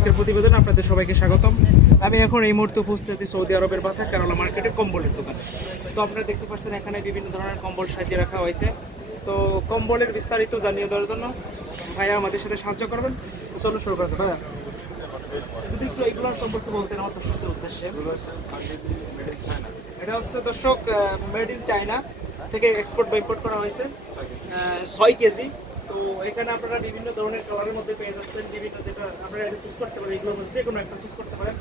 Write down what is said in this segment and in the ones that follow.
আজকের প্রতিবেদন আপনাদের সবাইকে স্বাগতম। আমি এখন এই মুহূর্তে উপস্থিত আছি সৌদি আরবের বাথা কেরালা মার্কেটে কম্বলের দোকানে। তো আপনারা দেখতে পাচ্ছেন, এখানে বিভিন্ন ধরনের কম্বল সাজিয়ে রাখা হয়েছে। তো কম্বলের বিস্তারিত জানিয়ে দেওয়ার জন্য ভাইয়া আমাদের সাথে সাহায্য করবেন। চলো শুরু করতে ভাইয়া। যদি একটু সম্পর্কে বলতেন আমার দর্শকদের উদ্দেশ্যে। এটা হচ্ছে দর্শক মেড ইন চায়না থেকে এক্সপোর্ট বা ইম্পোর্ট করা হয়েছে। ছয় কেজি। তো এখানে আপনারা বিভিন্ন ধরনের কালারের মধ্যে পেয়ে যাচ্ছেন বিভিন্ন যেটা আপনারা এটা চুজ করতে পারেন এগুলোর মধ্যে যে কোনো একটা চুজ করতে পারেন।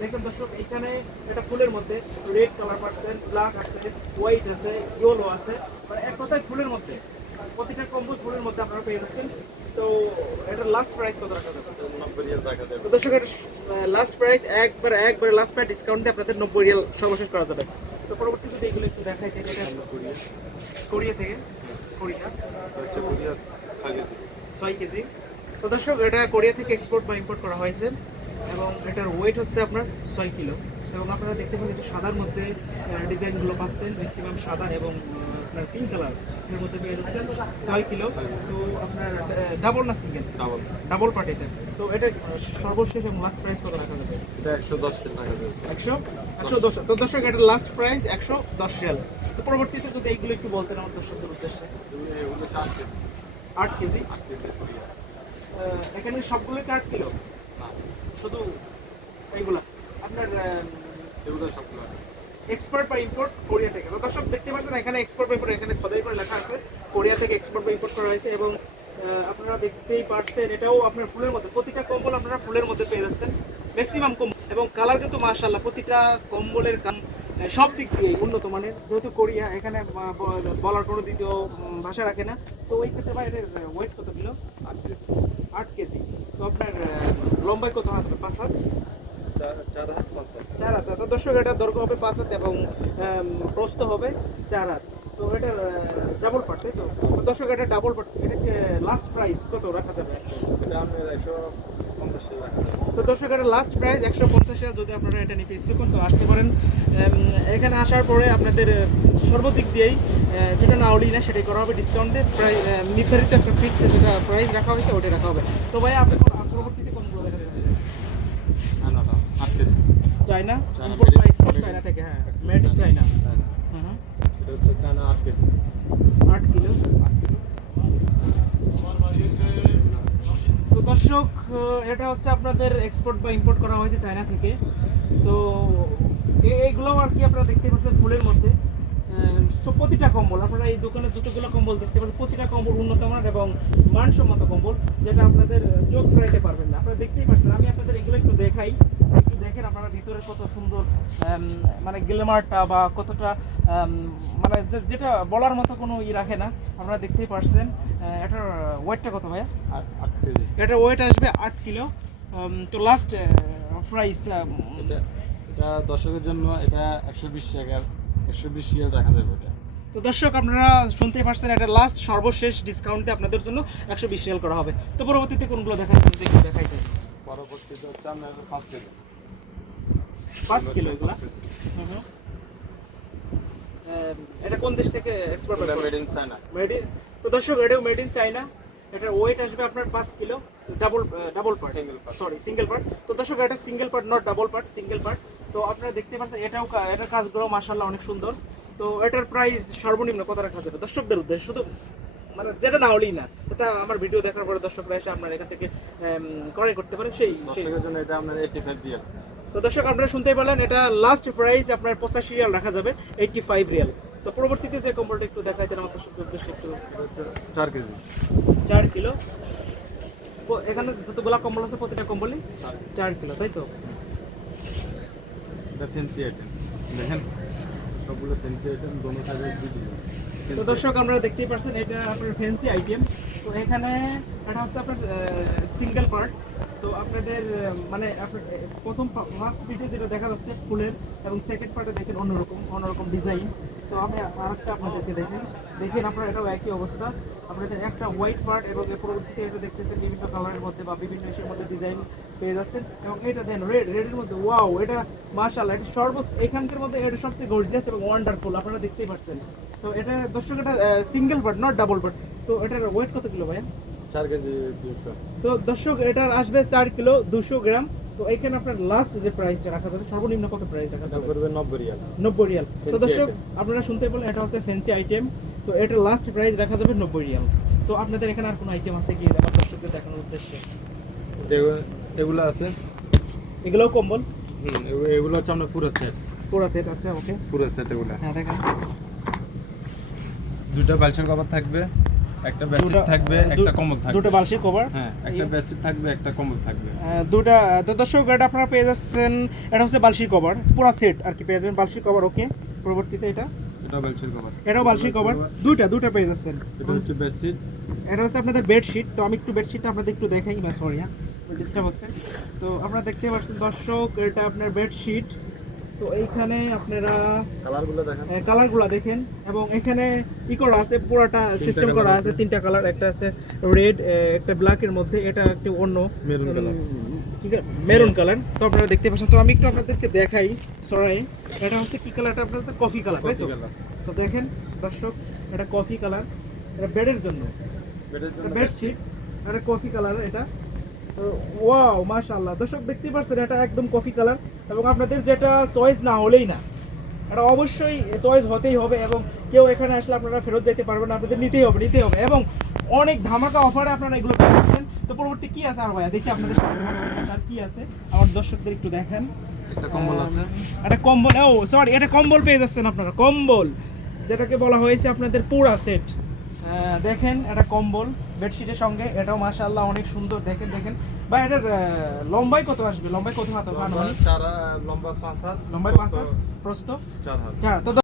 দেখুন দর্শক এখানে এটা ফুলের মধ্যে রেড কালার পাচ্ছেন ব্ল্যাক আছে হোয়াইট আছে ইয়েলো আছে। মানে এক কথায় ফুলের মধ্যে প্রতিটা কম্বো ফুলের মধ্যে আপনারা পেয়ে যাচ্ছেন। তো এটার লাস্ট প্রাইস কত রাখা যাবে? তো দর্শক এর লাস্ট প্রাইস একবার একবারে লাস্ট প্রাইস ডিসকাউন্ট দিয়ে আপনাদের নব্বই রিয়াল সর্বশেষ করা যাবে। তো পরবর্তী যদি এগুলো একটু দেখাই থেকে এটা কোরিয়া থেকে। কোরিয়া ছয় কেজি। তো দর্শক এটা কোরিয়া থেকে এক্সপোর্ট বা ইম্পোর্ট করা হয়েছে। এবং এটার ওয়েট হচ্ছে আপনার ছয় কিলো। এবং আপনারা দেখতে পাচ্ছেন এটা সাদার মধ্যে ডিজাইনগুলো পাচ্ছেন। ম্যাক্সিমাম সাদা এবং আপনার পিঙ্ক কালারের মধ্যে পেয়ে যাচ্ছেন ছয় কিলো। তো আপনার ডাবল না সিঙ্গেল ডাবল পার্ট এটা। তো এটা সর্বশেষ এবং লাস্ট প্রাইস কত রাখা যাবে? এটা একশো দশ একশো? একশো দশ। তো দর্শক এটা লাস্ট প্রাইস একশো দশ রিয়াল তো পরবর্তীতে যদি এইগুলো একটু বলতেন আমার দর্শকদের উদ্দেশ্যে। আট কেজি। আহ, এখানে সবগুলো আট কিলো শুধু এইগুলা আপনার এক্সপার্ট বা ইম্পোর্ট কোরিয়া থেকে। তো দর্শক, দেখতে পাচ্ছেন এখানে এক্সপোর্ট বা ইম্পোর্ট এখানে খোদাই করে লেখা আছে কোরিয়া থেকে এক্সপোর্ট বা ইম্পোর্ট করা হয়েছে এবং আপনারা দেখতেই পারছেন, এটাও আপনার ফুলের মধ্যে, প্রতিটা কম্বল আপনারা ফুলের মধ্যে পেয়ে যাচ্ছেন ম্যাক্সিমাম কম্বল এবং কালার কিন্তু মাশাআল্লাহ, প্রতিটা কম্বলের কাম সব দিক দিয়ে উন্নত মানের, যেহেতু কোরিয়া এখানে বলার কোনো দ্বিতীয় ভাষা রাখে না। তো ওই ক্ষেত্রে ভাই এটার ওয়েট কত কিলো? আট কেজি। তো আপনার লম্বাই কত? হাত? পাঁচ হাত। চার হাত তো দর্শক এটা দৈর্ঘ্য হবে পাঁচ হাত এবং আম, প্রস্থ হবে চার হাত। তো এটা ডাবল পার্ট তাই তো? দর্শক এটা ডাবল পার্ট এটা লাস্ট প্রাইস কত রাখা যাবে? তো দর্শক এটা লাস্ট প্রাইস একশো পঞ্চাশ টাকা যদি আপনারা এটা নিতে ইচ্ছুক তো আসতে পারেন। এখানে আসার পরে আপনাদের সর্বদিক দিয়েই যেটা না হলেই না সেটাই করা হবে ডিসকাউন্ট দিয়ে প্রায় নির্ধারিত একটা ফিক্সড যেটা প্রাইস রাখা হয়েছে ওটা রাখা হবে। তো ভাই আপনি কোন- পরবর্তীতে কোনগুলো দেখা যাবে চায়না? চায়না, ইম্পোর্ট বা এক্সপোর্ট চায়না থেকে হ্যাঁ মেড ইন চায়না। হুম হুম। আট কিলো। তো দর্শক এটা হচ্ছে আপনাদের এক্সপোর্ট বা ইম্পোর্ট করা হয়েছে চায়না থেকে। তো এইগুলো আর কি আপনারা দেখতে পাচ্ছেন ফুলের মধ্যে। প্রতিটা কম্বল আপনারা এই দোকানে যতগুলো কম্বল দেখতে পাচ্ছেন প্রতিটা কম্বল উন্নত মানের এবং মানসম্মত কম্বল যেটা আপনাদের চোখ ফেরাইতে পারবেন না। আপনারা দেখতেই পাচ্ছেন আমি আপনাদের এগুলো একটু দেখাই। দেখেন আপনারা ভিতরে কত সুন্দর মানে গ্লেমারটা বা কতটা মানে যেটা বলার মতো কোনো ই রাখে না আপনারা দেখতেই পারছেন। এটার ওয়েটটা কত ভাইয়া? এটা ওয়েট আসবে আট কিলো। তো লাস্ট প্রাইসটা এটা দর্শকের জন্য এটা একশো বিশ টাকার একশো বিশ রিয়াল রাখা যাবে এটা। তো দর্শক আপনারা শুনতেই পারছেন এটা লাস্ট সর্বশেষ ডিসকাউন্টে আপনাদের জন্য একশো বিশ রিয়াল করা হবে। তো পরবর্তীতে কোনগুলো দেখাই দেখি দেখাইতে পরবর্তীতে হচ্ছে আপনার পাঁচ কেজি। পাঁচ কিলো এগুলা। এটা কোন দেশ থেকে এক্সপোর্ট এটা made in China made in তো দর্শক এটাও মেড ইন চাইনা এটার ওয়েট আসবে আপনার পাঁচ kilo double double part Single part. Sorry single part তো দর্শক এটা single part not double part single part তো আপনারা দেখতে পাচ্ছেন এটাও কা- এটার কাজগুলো মাশাআল্লাহ অনেক সুন্দর। তো এটার প্রাইস সর্বনিম্ন কত রাখা যাবে? দর্শকদের উদ্দেশ্যে শুধু মানে যেটা না হলেই না এটা আমার ভিডিও দেখার পরে দর্শকরা এসে আপনার এখান থেকে ক্রয় করতে পারে সেই সেই জন্য এটা আপনার এইটি ফাইভ রিয়াল তো দর্শক আপনারা শুনতেই পেলেন এটা লাস্ট প্রাইস আপনার পঁচাশি রিয়াল রাখা যাবে এইটটি ফাইভ রিয়াল। তো পরবর্তীতে যে কম্বলটা একটু দেখাইতেন আমার দর্শকদের উদ্দেশ্যে একটু চার কেজি। চার কিলো। এখানে যতগুলা কম্বল আছে প্রতিটা কম্বলই চার কিলো। তাই তো? দেখেন সবগুলো ফেন্সি আইটেম দোনো সাইডে তো দর্শক আমরা দেখতেই পাচ্ছেন এটা আপনার ফ্যান্সি আইটেম তো এখানে এটা হচ্ছে আপনার সিঙ্গেল পার্ট তো আপনাদের মানে প্রথম ফার্স্ট পিঠে যেটা দেখা যাচ্ছে ফুলের, এবং সেকেন্ড পার্টে দেখেন অন্যরকম অন্যরকম ডিজাইন তো আমি আরেকটা আপনাদেরকে দেখেন দেখেন আপনার এটাও একই অবস্থা। আপনাদের একটা হোয়াইট পার্ট এবং এর পরবর্তীতে এটা দেখতেছেন বিভিন্ন কালারের মধ্যে বা বিভিন্ন ইসের মধ্যে ডিজাইন পেয়ে যাচ্ছেন। এবং এটা দেন রেড রেডের মধ্যে ওয়াও এটা মাশাআল্লাহ, এটা সর্ব এখানকার মধ্যে এটা সবচেয়ে গর্জিয়াস এবং ওয়ান্ডারফুল আপনারা দেখতেই পাচ্ছেন। তো এটা দর্শক, এটা single bird not double bird তো এটার ওয়েট কত কিলো ভাইয়া? চার কেজি তো দর্শক এটার আসবে চার কিলো দুশো গ্রাম। তো এখানে আপনার লাস্ট যে প্রাইসটা রাখা যাবে সর্বনিম্ন কত প্রাইস রাখা যাবে? করবে নব্বই রিয়াল। নব্বই রিয়াল। তো দর্শক আপনারা শুনতে পেলেন এটা হচ্ছে ফ্যান্সি আইটেম তো এটার লাস্ট প্রাইস রাখা যাবে নব্বই রিয়াল। তো আপনাদের এখানে আর কোনো আইটেম আছে কি আমার দর্শকদের দেখানোর উদ্দেশ্যে? এগু- এগুলো আছে। এগুলোও কম্বল? হুম এগুলো হচ্ছে আপনার পুরো সেট পুরো সেট আছে ওকে পুরো সেট এগুলো। হ্যাঁ দেখেন। দুটো বালিশের কভার থাকবে। একটা বেডশিট থাকবে একটা কম্বল থাকবে। দুটো বালসি কভার হ্যাঁ একটা বেডশিট থাকবে একটা কম্বল থাকবে। দুটা তো দর্শক এটা আপনারা পেয়ে যাচ্ছেন এটা হচ্ছে বালসি কভার পুরো সেট আর কি পেয়ে যাবেন বালসি কভার ওকে পরবর্তীতে এটা? এটা বালিশের কভার এটাও বালসি কভার দুইটা দুটো পেয়ে যাচ্ছেন। এটা হচ্ছে বেডশিট এটা হচ্ছে আপনাদের বেডশিট তো আমি একটু বেডশিটটা আপনাদের একটু দেখাই বা সরি হ্যাঁ ডিস্টার্ব হচ্ছে। তো আপনারা দেখতে পাচ্ছেন দর্শক এটা আপনার বেডশিট তো এইখানে আপনারা কালারগুলো দেখেন। কালারগুলো দেখেন। এবং এখানে ই করা আছে পুরোটা সিস্টেম করা আছে। আছে তিনটা কালার একটা আছে রেড একটা ব্ল্যাকের মধ্যে এটা একটু অন্য Maroon colour। মেরুন কালার তো আপনারা দেখতে পাচ্ছেন। তো আমি একটু আপনাদেরকে দেখাই সরাই এটা হচ্ছে কি কালারটা আপনাদের কফি কালার তাই তো? তো দেখেন দর্শক এটা কফি কালার এটা বেডের জন্য। বেডের জন্য বেডশিট এটা কফি কালার এটা। ওয়াও মাশাআল্লাহ। দর্শক দেখতে পাচ্ছেন এটা একদম কফি কালার এবং আপনাদের যেটা চয়েস না হলেই না এটা অবশ্যই চয়েস হতেই হবে এবং কেউ এখানে আসলে আপনারা ফেরত যেতে পারবেন আপনাদের নিতেই হবে নিতেই হবে এবং অনেক ধামাকা অফারে আপনারা এগুলো পেয়ে যাচ্ছেন। তো পরবর্তী কি আছে আর ভাইয়া? দেখি আপনাদের আর কি আছে। আমার দর্শকদের একটু দেখেন। একটা কম্বল আছে। একটা কম্বল ও সরি এটা কম্বল পেয়ে যাচ্ছেন আপনারা কম্বল যেটাকে বলা হয়েছে আপনাদের পুরা সেট দেখেন এটা কম্বল বেডশিটের সঙ্গে এটাও মাশাআল্লাহ অনেক সুন্দর। দেখেন দেখেন। বা এটার লম্বাই কত আসবে? লম্বাই কত হাত লম্বা পাঁচ হাত লম্বাই পাঁচ হাত? প্রস্থ চার হাত। তো